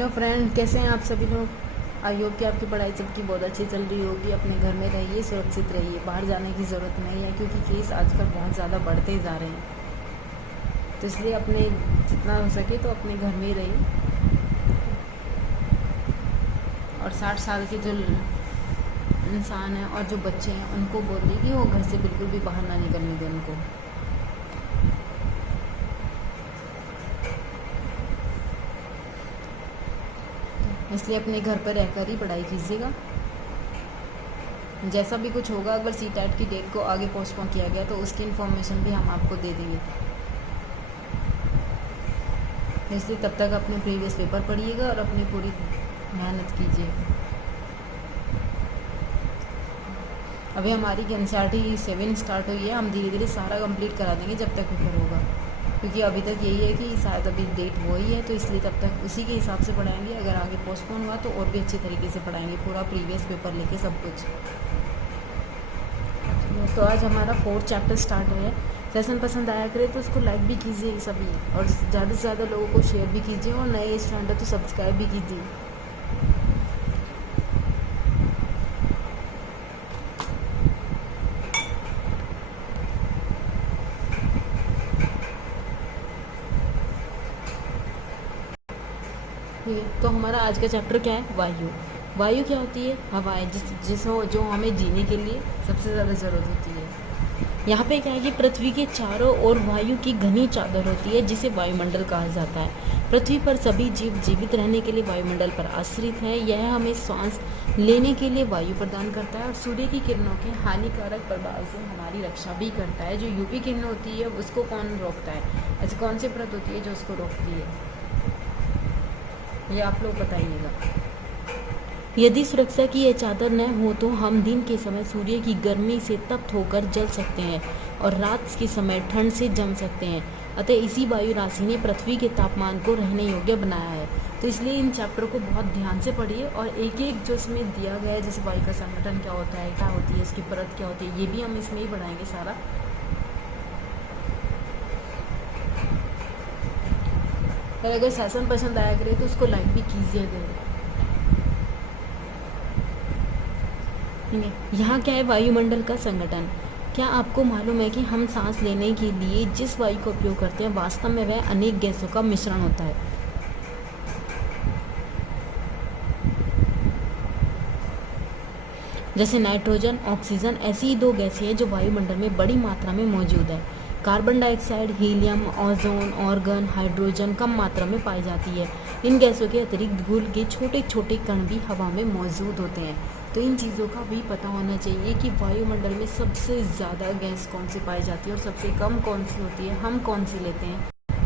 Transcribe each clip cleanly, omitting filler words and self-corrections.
Hello friend, कैसे हैं आप सभी लोग। आई होप कि आपकी पढ़ाई सबकी बहुत अच्छी चल रही होगी। अपने घर में रहिए, सुरक्षित रहिए, बाहर जाने की ज़रूरत नहीं है क्योंकि केस आजकल बहुत ज़्यादा बढ़ते जा रहे हैं। तो इसलिए अपने जितना हो सके तो अपने घर में ही रहिए। और 60 साल के जो इंसान हैं और जो बच्चे हैं उनको बोलिए कि वो घर से बिल्कुल भी बाहर ना निकलने दें उनको। इसलिए अपने घर पर रहकर ही पढ़ाई कीजिएगा। जैसा भी कुछ होगा, अगर सीटेट की डेट को आगे पोस्टपोन किया गया तो उसकी इन्फॉर्मेशन भी हम आपको दे देंगे। इसलिए तब तक अपने प्रीवियस पेपर पढ़िएगा और अपनी पूरी मेहनत कीजिए। अभी हमारी NCERT 7 स्टार्ट हुई है, हम धीरे धीरे सारा कंप्लीट करा देंगे जब तक पेपर होगा, क्योंकि अभी तक यही है कि शायद अभी डेट वही है, तो इसलिए तब तक उसी के हिसाब से पढ़ाएंगे। अगर आगे पोस्टपोन हुआ तो और भी अच्छे तरीके से पढ़ाएंगे, पूरा प्रीवियस पेपर लेके सब कुछ। तो आज हमारा 4th चैप्टर स्टार्ट हुआ है। सेशन पसंद आया करे तो उसको लाइक भी कीजिए सभी, और ज़्यादा से ज़्यादा लोगों को शेयर भी कीजिए, और नए स्टूडेंट है तो सब्सक्राइब भी कीजिए। ठीक है, तो हमारा आज का चैप्टर क्या है? वायु। वायु क्या होती है? हवाएं, जो हमें जीने के लिए सबसे ज़्यादा ज़रूरत होती है। यहाँ पे क्या है कि पृथ्वी के चारों ओर वायु की घनी चादर होती है जिसे वायुमंडल कहा जाता है। पृथ्वी पर सभी जीव जीवित रहने के लिए वायुमंडल पर आश्रित है। यह हमें सांस लेने के लिए वायु प्रदान करता है और सूर्य की किरणों के हानिकारक प्रभाव से हमारी रक्षा भी करता है। जो यूवी किरण होती है उसको कौन रोकता है? ऐसी कौन सी परत होती है जो उसको रोकती है? ये आप लोग बताइएगा। यदि सुरक्षा की यह चादर न हो तो हम दिन के समय सूर्य की गर्मी से तप्त होकर जल सकते हैं और रात के समय ठंड से जम सकते हैं। अतः इसी वायु राशि ने पृथ्वी के तापमान को रहने योग्य बनाया है। तो इसलिए इन चैप्टर को बहुत ध्यान से पढ़िए, और एक एक जो इसमें दिया गया है, जैसे वायु का संगठन क्या होता है, क्या होती है, इसकी परत क्या होती है, ये भी हम इसमें ही पढ़ाएंगे सारा। और अगर सेशन पसंद आया करे तो उसको लाइक भी कीजिए अगर। यहाँ क्या है? वायुमंडल का संगठन। क्या आपको मालूम है कि हम सांस लेने के लिए जिस वायु का उपयोग करते हैं वास्तव में वह अनेक गैसों का मिश्रण होता है। जैसे नाइट्रोजन, ऑक्सीजन, ऐसी ही दो गैसें हैं जो वायुमंडल में बड़ी मात्रा में मौजूद है। Carbon dioxide, helium, ozone, argon, hydrogen कम मात्रा में पाई जाती है। इन गैसों के अतिरिक्त धूल के छोटे छोटे कण भी हवा में मौजूद होते हैं। तो इन चीज़ों का भी पता होना चाहिए कि वायुमंडल में सबसे ज़्यादा गैस कौन सी पाई जाती है और सबसे कम कौन सी होती है, हम कौन सी लेते हैं,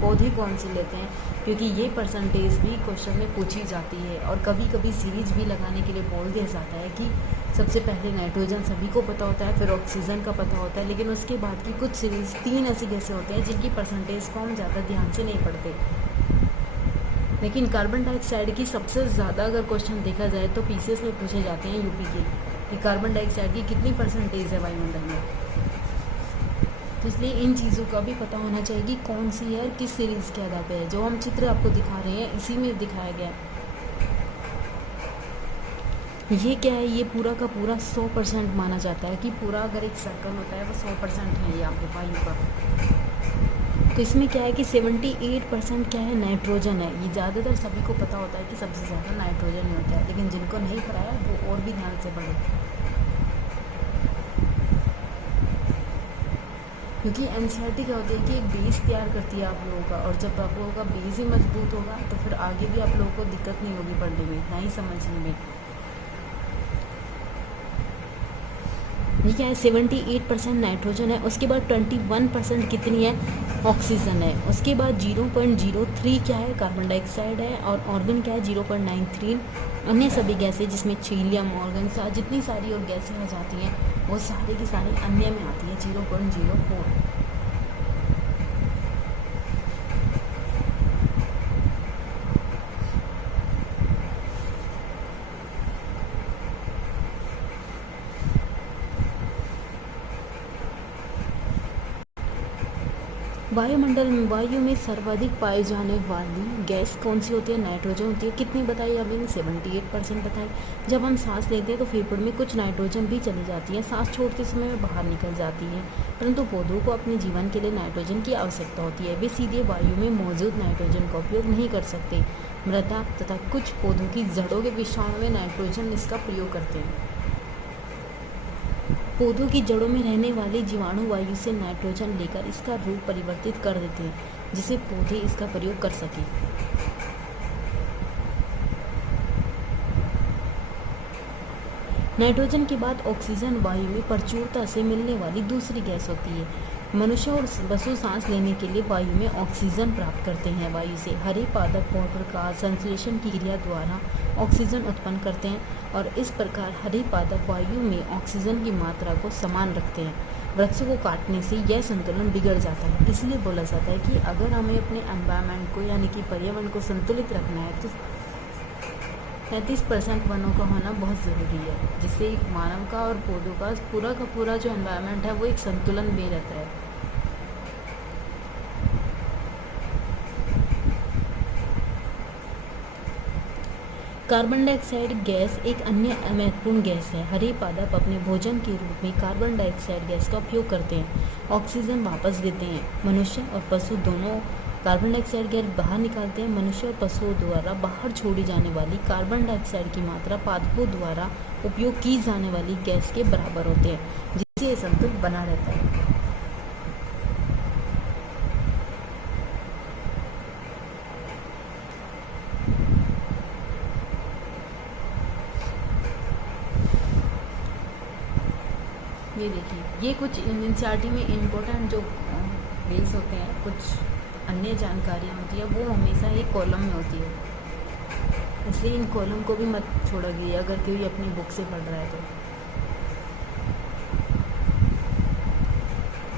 पौधे कौन से लेते हैं, क्योंकि ये परसेंटेज भी क्वेश्चन में पूछी जाती है। और कभी कभी सीरीज भी लगाने के लिए बोल दिया जाता है कि सबसे पहले नाइट्रोजन सभी को पता होता है, फिर ऑक्सीजन का पता होता है, लेकिन उसके बाद की कुछ सीरीज 3 ऐसी गैसें होते हैं जिनकी परसेंटेज को हम ज़्यादा ध्यान से नहीं पढ़ते। लेकिन कार्बन डाइऑक्साइड की सबसे ज़्यादा अगर क्वेश्चन देखा जाए तो पीसीएस में पूछे जाते हैं यूपी के, कि कार्बन डाइऑक्साइड की कितनी परसेंटेज है वायुमंडल में। तो इसलिए इन चीज़ों का भी पता होना चाहिए कि कौन सी है, किस सीरीज़ के आधार पे है। जो हम चित्र आपको दिखा रहे हैं इसी में दिखाया गया है। ये क्या है? ये पूरा का पूरा 100% माना जाता है कि पूरा अगर एक सर्कल होता है वो 100% है ये आपके वायु का। तो इसमें क्या है कि 78% क्या है? नाइट्रोजन है। ये ज़्यादातर सभी को पता होता है कि सबसे ज़्यादा नाइट्रोजन ही होता है, लेकिन जिनको नहीं पढ़ा है वो और भी ध्यान से पढ़े, क्योंकि NCERT क्या होती है कि एक बेस तैयार करती है आप लोगों का, और जब आप लोगों का बेस ही मजबूत होगा तो फिर आगे भी आप लोगों को दिक्कत नहीं होगी पढ़ने में, ना ही समझने में। ये क्या है? 78% नाइट्रोजन है। उसके बाद 21% कितनी है? ऑक्सीजन है। उसके बाद 0.03 क्या है? कार्बन डाइऑक्साइड है। और ऑर्गन क्या है? 0.93। अन्य सभी गैसें जिसमें हीलियम, ऑर्गन, जितनी सारी और गैसें आ जाती हैं वो सारी की सारी अन्य में आती है, 0.04। वायु में सर्वाधिक पाई जाने वाली गैस कौन सी होती है? नाइट्रोजन होती है। कितनी बताई अभी? 78% बताई। जब हम सांस लेते हैं तो फेफड़ों में कुछ नाइट्रोजन भी चली जाती है, सांस छोड़ते समय में बाहर निकल जाती है। परंतु पौधों को अपने जीवन के लिए नाइट्रोजन की आवश्यकता होती है, वे सीधे वायु में मौजूद नाइट्रोजन का उपयोग नहीं कर सकते। मृदा तथा कुछ पौधों की जड़ों के विषाणु में नाइट्रोजन इसका प्रयोग करते हैं। पौधों की जड़ों में रहने वाले जीवाणु वायु से नाइट्रोजन लेकर इसका रूप परिवर्तित कर देते हैं, जिससे पौधे इसका प्रयोग कर सकें। नाइट्रोजन के बाद ऑक्सीजन वायु में प्रचुरता से मिलने वाली दूसरी गैस होती है। मनुष्य और पशु सांस लेने के लिए वायु में ऑक्सीजन प्राप्त करते हैं। वायु से हरे पादप पाउडर का संश्लेषण की क्रिया द्वारा ऑक्सीजन उत्पन्न करते हैं और इस प्रकार हरे पादप वायु में ऑक्सीजन की मात्रा को समान रखते हैं। वृक्षों को काटने से यह संतुलन बिगड़ जाता है। इसलिए बोला जाता है कि अगर हमें अपने एनवायरनमेंट को यानी कि पर्यावरण को संतुलित रखना है तो 33% वनों का होना बहुत ज़रूरी है, जिससे एक मानव का और पौधों का पूरा जो एनवायरनमेंट है वो एक संतुलन में रहता है। कार्बन डाइऑक्साइड गैस एक अन्य महत्वपूर्ण गैस है। हरे पादप अपने भोजन के रूप में कार्बन डाइऑक्साइड गैस का उपयोग करते हैं, ऑक्सीजन वापस देते हैं। मनुष्य और पशु दोनों कार्बन डाइऑक्साइड गैस बाहर निकालते हैं। मनुष्य और पशुओं द्वारा बाहर छोड़ी जाने वाली कार्बन डाइऑक्साइड की मात्रा पादपों द्वारा उपयोग की जाने वाली गैस के बराबर होते हैं, जिससे संतुलन बना रहता है। ये देखिए, ये कुछ एनसीईआरटी में इम्पोर्टेंट जो बेस होते हैं, कुछ अन्य जानकारियाँ होती है, वो हमेशा एक कॉलम में होती है, इसलिए इन कॉलम को भी मत छोड़िए अगर कोई अपनी बुक से पढ़ रहा है तो।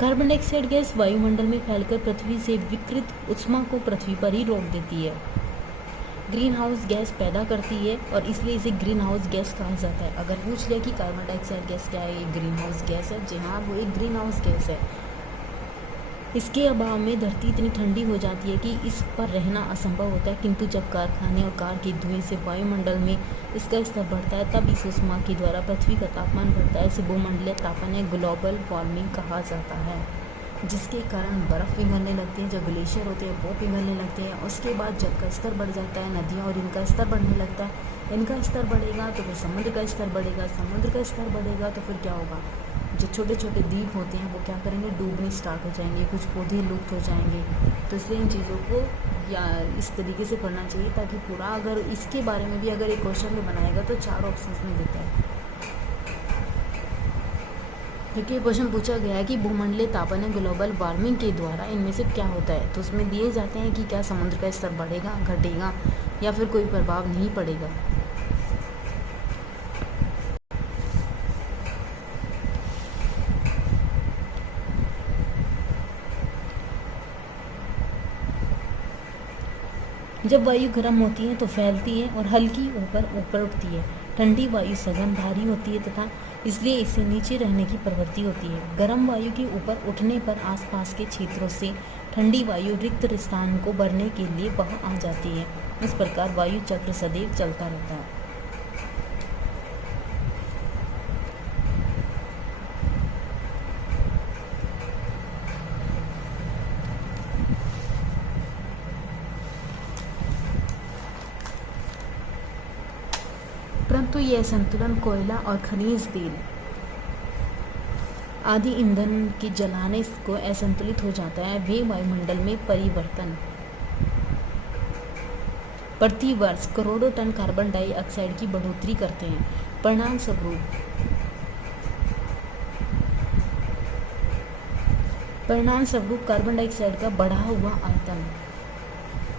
कार्बन डाइऑक्साइड गैस वायुमंडल में फैलकर पृथ्वी से विकिरित ऊष्मा को पृथ्वी पर ही रोक देती है, ग्रीन हाउस गैस पैदा करती है और इसलिए इसे ग्रीन हाउस गैस कहा जाता है। अगर पूछ लिया कि कार्बन डाइऑक्साइड गैस क्या है, ये ग्रीन हाउस गैस है। जी हाँ, वो एक ग्रीन हाउस गैस है। इसके अभाव में धरती इतनी ठंडी हो जाती है कि इस पर रहना असंभव होता है, किंतु जब कारखाने और कार के धुएं से वायुमंडल में इसका स्तर बढ़ता है तब इस ऊष्मा के द्वारा पृथ्वी का तापमान बढ़ता है। इसे भूमंडलीय तापन या ग्लोबल वार्मिंग कहा जाता है, जिसके कारण बर्फ़ पिघलने लगती है, जो ग्लेशियर होते हैं वो पिघलने लगते हैं। उसके बाद जल का स्तर बढ़ जाता है, नदियाँ और इनका स्तर बढ़ने लगता है। इनका स्तर बढ़ेगा तो फिर समुद्र का स्तर बढ़ेगा, समुद्र का स्तर बढ़ेगा तो फिर क्या होगा, जो छोटे छोटे द्वीप होते हैं वो क्या करेंगे, डूबने स्टार्ट हो जाएंगे, कुछ पौधे लुप्त हो जाएंगे। तो इसलिए इन चीज़ों को या इस तरीके से पढ़ना चाहिए ताकि पूरा, अगर इसके बारे में भी अगर एक क्वेश्चन में बनाएगा तो 4 ऑप्शन में देता है। क्योंकि क्वेश्चन पूछा गया है कि भूमंडलीय तापन या ग्लोबल वार्मिंग के द्वारा इनमें से क्या होता है, तो उसमें दिए जाते हैं कि क्या समुद्र का स्तर बढ़ेगा, घटेगा या फिर कोई प्रभाव नहीं पड़ेगा। जब वायु गर्म होती है तो फैलती है और हल्की ऊपर उठती है। ठंडी वायु सघन भारी होती है तथा इसलिए इसे नीचे रहने की प्रवृत्ति होती है। गर्म वायु के ऊपर उठने पर आसपास के क्षेत्रों से ठंडी वायु रिक्त स्थान को भरने के लिए वहां आ जाती है। इस प्रकार वायु चक्र सदैव चलता रहता है। परंतु यह संतुलन कोयला और खनिज तेल आदि ईंधन के जलाने को असंतुलित हो जाता है। वे वायुमंडल में परिवर्तन प्रति वर्ष करोड़ों टन कार्बन डाइऑक्साइड की बढ़ोतरी करते हैं। परिणाम स्वरूप कार्बन डाइऑक्साइड का बढ़ा हुआ आयतन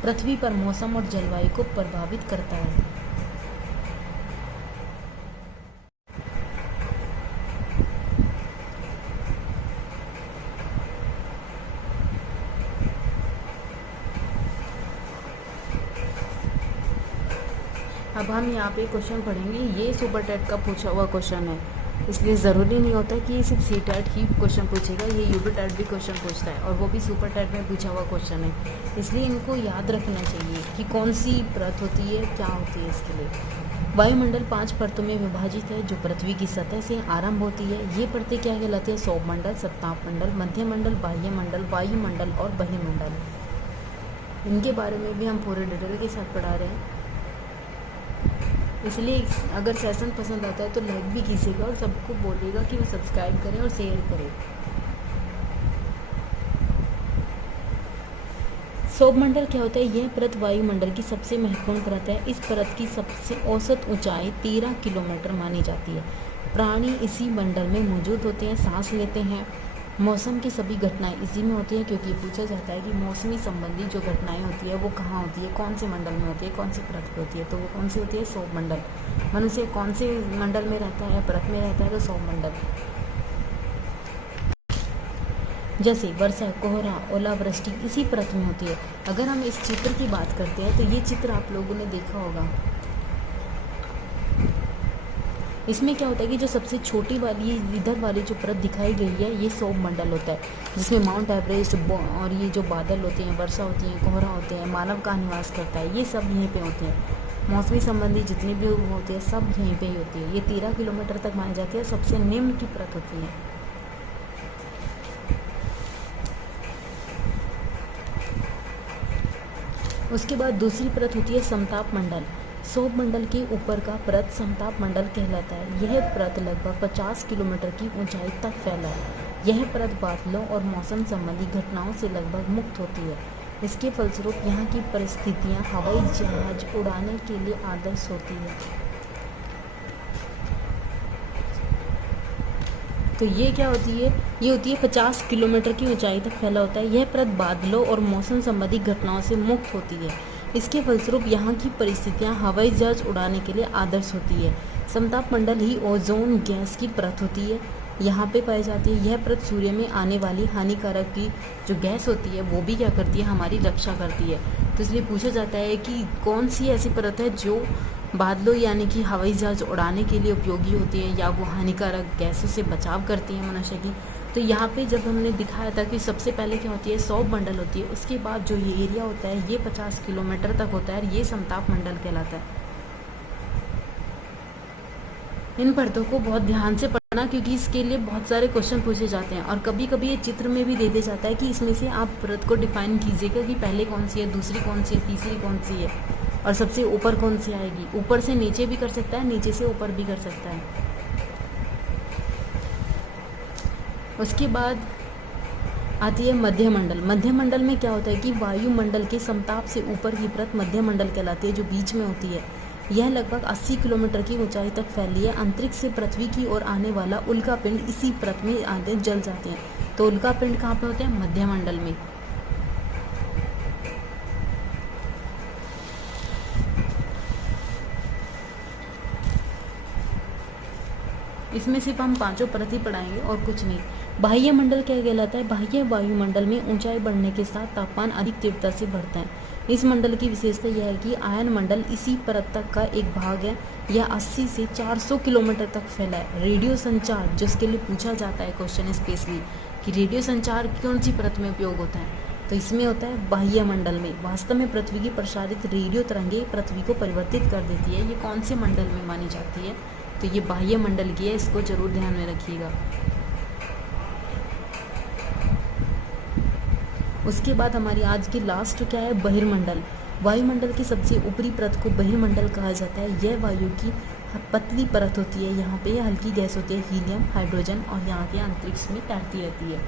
पृथ्वी पर मौसम और जलवायु को प्रभावित करता है। अब हम यहाँ पे क्वेश्चन पढ़ेंगे। ये सुपर टेट का पूछा हुआ क्वेश्चन है। इसलिए ज़रूरी नहीं होता कि ये सिर्फ सी टेट ही क्वेश्चन पूछेगा, ये यूपी टेट भी क्वेश्चन पूछता है और वो भी सुपर टेट में पूछा हुआ क्वेश्चन है। इसलिए इनको याद रखना चाहिए कि कौन सी परत होती है, क्या होती है इसके लिए। वायुमंडल 5 परतों में विभाजित है जो पृथ्वी की सतह से आरंभ होती है। ये परतें क्या कहलाती है? सौरमंडल, सप्ताहमंडल, मध्यमंडल, बाह्यमंडल, वायुमंडल और बहिर्मंडल। इनके बारे में भी हम पूरे डिटेल के साथ पढ़ा रहे हैं। इसलिए अगर सेशन पसंद आता है तो लाइक भी कीजिएगा और सबको बोलिएगा कि वो सब्सक्राइब करें और शेयर करें। सौरमंडल क्या होता है? यह परत वायुमंडल की सबसे महत्वपूर्ण परत है। इस परत की सबसे औसत ऊंचाई 13 किलोमीटर मानी जाती है। प्राणी इसी मंडल में मौजूद होते हैं, सांस लेते हैं। मौसम की सभी घटनाएं इसी में होती हैं, क्योंकि पूछा जाता है कि मौसमी संबंधी जो घटनाएं होती है वो कहाँ होती है, कौन से मंडल में होती है, कौन सी परत पे होती है। तो वो कौन सी होती है? सौरमंडल। मनुष्य कौन से मंडल में रहता है, परत में रहता है? तो सौरमंडल। जैसे वर्षा, कोहरा, ओलावृष्टि इसी परत में होती है। अगर हम इस चित्र की बात करते हैं तो ये चित्र आप लोगों ने देखा होगा। इसमें क्या होता है कि जो सबसे छोटी वाली इधर वाली जो परत दिखाई गई है ये सौरमंडल होता है, जिसमें माउंट एवरेस्ट और ये जो बादल होते हैं, वर्षा होती है, कोहरा होते हैं, मानव का निवास करता है, ये सब यहीं पे होते हैं। मौसमी संबंधी जितनी भी होते हैं सब यहीं पे ही होती है। ये 13 किलोमीटर तक मानी जाती है, सबसे निम्न की परत होती है। उसके बाद दूसरी परत होती है समताप मंडल। सौरमंडल के ऊपर का परत समताप मंडल कहलाता है। यह परत लगभग 50 किलोमीटर की ऊंचाई तक फैला है। यह परत बादलों और मौसम संबंधी घटनाओं से लगभग मुक्त होती है। इसके फलस्वरूप यहाँ की परिस्थितियाँ हवाई जहाज उड़ाने के लिए आदर्श होती है। तो ये क्या होती है? ये होती है 50 किलोमीटर की ऊंचाई तक फैला होता है। यह परत बादलों और मौसम संबंधी घटनाओं से मुक्त होती है। इसके फलस्वरूप यहाँ की परिस्थितियाँ हवाई जहाज उड़ाने के लिए आदर्श होती है। समताप मंडल ही ओजोन गैस की परत होती है, यहाँ पे पाई जाती है। यह परत सूर्य में आने वाली हानिकारक की जो गैस होती है वो भी क्या करती है? हमारी रक्षा करती है। तो इसलिए पूछा जाता है कि कौन सी ऐसी परत है जो बादलों यानी कि हवाई जहाज उड़ाने के लिए उपयोगी होती है या वो हानिकारक गैसों से बचाव करती है मनुष्य की। तो यहाँ पे जब हमने दिखाया था कि सबसे पहले क्या होती है? सौरमंडल होती है। उसके बाद जो ये एरिया होता है ये 50 किलोमीटर तक होता है और ये समताप मंडल कहलाता है। इन परतों को बहुत ध्यान से पढ़ना, क्योंकि इसके लिए बहुत सारे क्वेश्चन पूछे जाते हैं और कभी कभी ये चित्र में भी दे दिया जाता है कि इसमें से आप परत को डिफाइन कीजिएगा कि पहले कौन सी है, दूसरी कौन सी है, तीसरी कौन सी है और सबसे ऊपर कौन सी आएगी। ऊपर से नीचे भी कर सकता है, नीचे से ऊपर भी कर सकता है। उसके बाद आती है मध्यमंडल। मध्यमंडल में क्या होता है कि वायुमंडल के समताप से ऊपर की परत मध्यमंडल कहलाती है, जो बीच में होती है। यह लगभग 80 किलोमीटर की ऊंचाई तक फैली है। अंतरिक्ष से पृथ्वी की ओर आने वाला उल्का पिंड इसी परत में आते जल जाते हैं। तो उल्का पिंड कहाँ पे होते हैं? मध्यमंडल में। इसमें सिर्फ हम पांचों परत ही पढ़ाएंगे और कुछ नहीं। बाह्य मंडल क्या कहलाता है? बाह्य वायुमंडल में ऊंचाई बढ़ने के साथ तापमान अधिक तीव्रता से बढ़ता है। इस मंडल की विशेषता यह है कि आयन मंडल इसी परत तक का एक भाग है। यह 80 से 400 किलोमीटर तक फैला है। रेडियो संचार, जिसके लिए पूछा जाता है क्वेश्चन स्पेशली कि रेडियो संचार कौन सी परत में उपयोग होता है, तो इसमें होता है बाह्य मंडल में। वास्तव में पृथ्वी की प्रसारित रेडियो तरंगें पृथ्वी को परिवर्तित कर देती है। ये कौन से मंडल में मानी जाती है? तो ये बाह्य मंडल की है, इसको जरूर ध्यान में रखिएगा। उसके बाद हमारी आज की लास्ट क्या है? बहिर्मंडल। वायुमंडल की सबसे ऊपरी परत को बहिर्मंडल कहा जाता है। यह वायु की पतली परत होती है। यहाँ पे हल्की गैस होती है, हीलियम, हाइड्रोजन, और यहाँ के अंतरिक्ष में तैरती रहती है।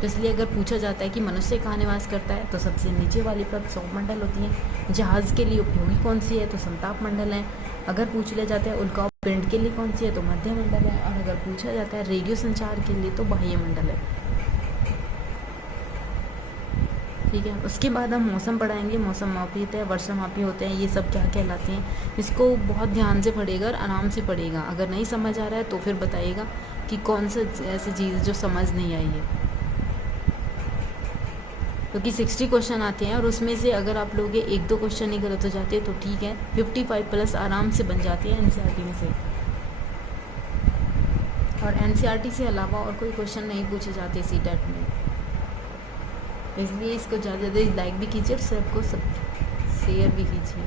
तो इसलिए अगर पूछा जाता है कि मनुष्य कहाँ निवास करता है, तो सबसे नीचे वाली परत सौरमंडल होती है। जहाज़ के लिए उपयोगी कौन सी है? तो समताप मंडल है। अगर पूछ लिया जाता है उल्का पिंड के लिए कौन सी है, तो मध्य मंडल है। और अगर पूछा जाता है रेडियो संचार के लिए, तो बाह्य मंडल है। ठीक है। उसके बाद हम मौसम पढ़ाएंगे। मौसम मापी होते हैं, वर्षा मापी होते हैं, ये सब क्या कहलाते हैं। इसको बहुत ध्यान से पढ़ेगा और आराम से पढ़ेगा। अगर नहीं समझ आ रहा है तो फिर बताइएगा कि कौन सा ऐसी चीज़ जो समझ नहीं आई है, क्योंकि 60 क्वेश्चन आते हैं और उसमें से अगर आप लोग एक दो क्वेश्चन ही गलत हो जाते हैं तो ठीक है, 55 प्लस आराम से बन जाती है एनसीईआरटी में से। और एनसीईआरटी से अलावा और कोई क्वेश्चन नहीं पूछे जाते सीटेट में, इसलिए इसको ज़्यादा से ज़्यादा लाइक भी कीजिए और सबको सब शेयर भी कीजिए।